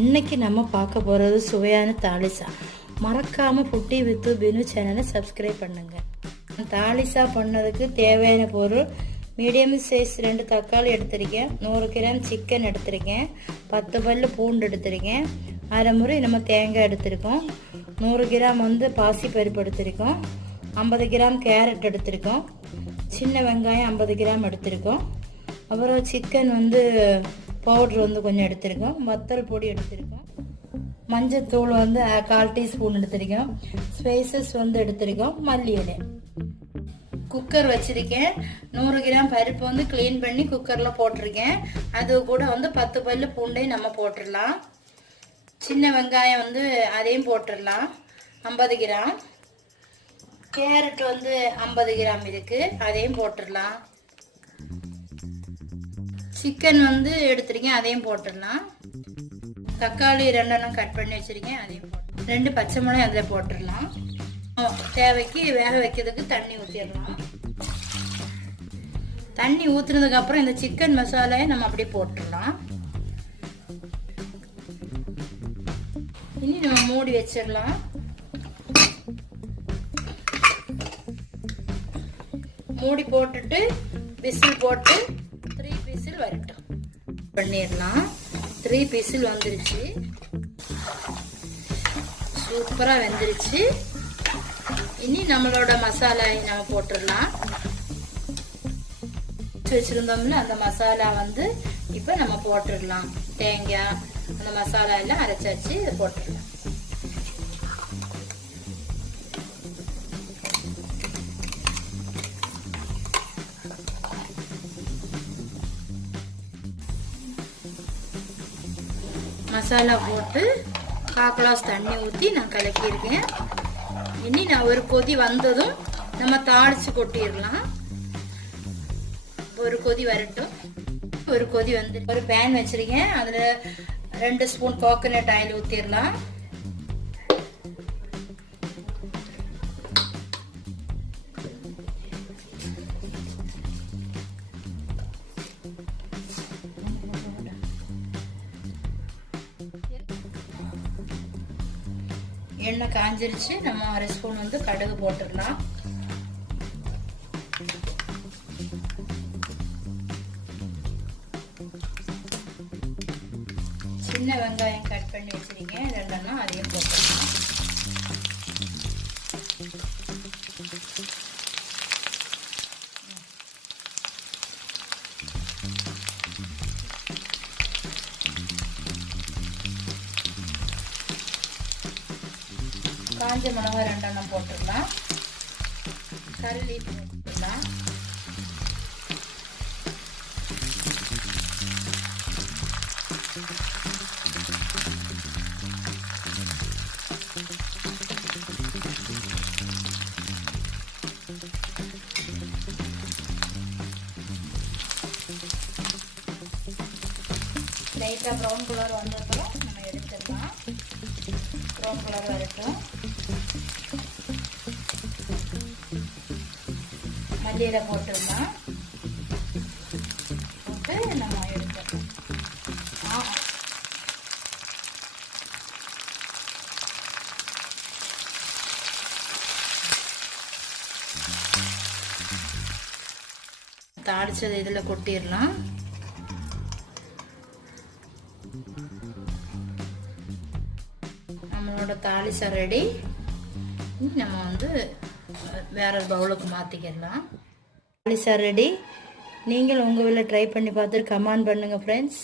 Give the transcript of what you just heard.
இன்னைக்கு நம்ம பார்க்க போகிறது சுவையான தாலிசா. மறக்காமல் புட்டி வித்து பினு சேனலை சப்ஸ்கிரைப் பண்ணுங்க. தாலிசா பண்ணதுக்கு தேவையான பொருள்: மீடியம் சைஸ் 2 தக்காளி எடுத்திருக்கேன், 100 கிராம் சிக்கன் எடுத்திருக்கேன், 10 பல்லு பூண்டு எடுத்திருக்கேன், அரை முறை நம்ம தேங்காய் எடுத்திருக்கோம், 100 கிராம் பாசி பருப்பு எடுத்திருக்கோம், 50 கிராம் கேரட் எடுத்திருக்கோம், சின்ன வெங்காயம் 50 கிராம் எடுத்திருக்கோம், அப்புறம் சிக்கன் பவுட்ரு கொஞ்சம் எடுத்திருக்கோம், வத்தல் பொடி எடுத்திருக்கோம், மஞ்சத்தூள் 1/4 டீஸ்பூன் எடுத்திருக்கோம், ஸ்பைசஸ் எடுத்திருக்கோம், மல்லி இலை. குக்கர் வச்சிருக்கேன். 100 கிராம் பருப்பு க்ளீன் பண்ணி குக்கரில் போட்டிருக்கேன். அது கூட 10 பல்லு பூண்டையும் நம்ம போட்டுடலாம். சின்ன வெங்காயம் அதையும் போட்டுடலாம். 50 கிராம் கேரட் 50 கிராம் இருக்கு, அதையும் போட்டுடலாம். சிக்கன் எடுத்துருக்கேன், அதையும் போட்டுடலாம். தக்காளி 2 கட் பண்ணி வச்சிருக்கேன், அதையும் 2 பச்சை மிளகாய் அதில் போட்டுடலாம். தேவைக்கு வேக வைக்கிறதுக்கு தண்ணி ஊற்றிடலாம். தண்ணி ஊற்றுனதுக்கு அப்புறம் இந்த சிக்கன் மசாலாயை நம்ம அப்படியே போட்டுடலாம். இனி நம்ம மூடி வச்சிடலாம். மூடி போட்டுட்டு விசில் போட்டு 3 விசில் வரட்டும் பண்ணிடலாம். 3 விசில் வந்துருச்சு, சூப்பரா வெந்துருச்சு. இனி நம்மளோட மசாலாவை நம்ம போட்டுடலாம். வச்சிருந்தோம்ல அந்த மசாலா இப்ப நம்ம போட்டுடலாம். தேங்காய் அந்த மசாலா எல்லாம் அரைச்சாச்சு, இதை போட்டுடலாம். மசாலா போட்டு 1/4 கிளாஸ் தண்ணி ஊற்றி நான் கலக்கியிருக்கேன். இனி நான் ஒரு கொதி வந்ததும் நம்ம தாளிச்சு கொட்டிடலாம். ஒரு கொதி வரட்டும். ஒரு கொதி ஒரு பேன் வச்சிருக்கேன், அதுல 2 ஸ்பூன் கோகோனட் ஆயில் ஊத்திடலாம். எண்ணெய் காஞ்சிருச்சு, நம்ம 1/2 ஸ்பூன் கடுகு போட்டுடலாம். சின்ன வெங்காயம் கட் பண்ணி வச்சிருக்கேன் 2 அதையும் போட்டுடலாம். காஞ்ச மிளகாய் 2 போட்டுடலாம். கருளி போட்டுடலாம். லைட்டா ப்ரௌன் கலர் வந்ததுக்கப்புறம் நம்ம எடுத்துடலாம். ப்ரௌன் கலர் வரட்டும். மல்லியில போட்டுடலாம். போட்டு நம்ம எடுத்துடலாம். தாளிச்சது இதுல கொட்டிடலாம். நம்மளோட தாளிசா ரெடி. நம்ம வேற பவுலுக்கு மாத்திக்கலாம். தாளிசா ரெடி. நீங்கள் உங்க வீட்டில் ட்ரை பண்ணி பார்த்துட்டு கமெண்ட் பண்ணுங்க ஃப்ரெண்ட்ஸ்.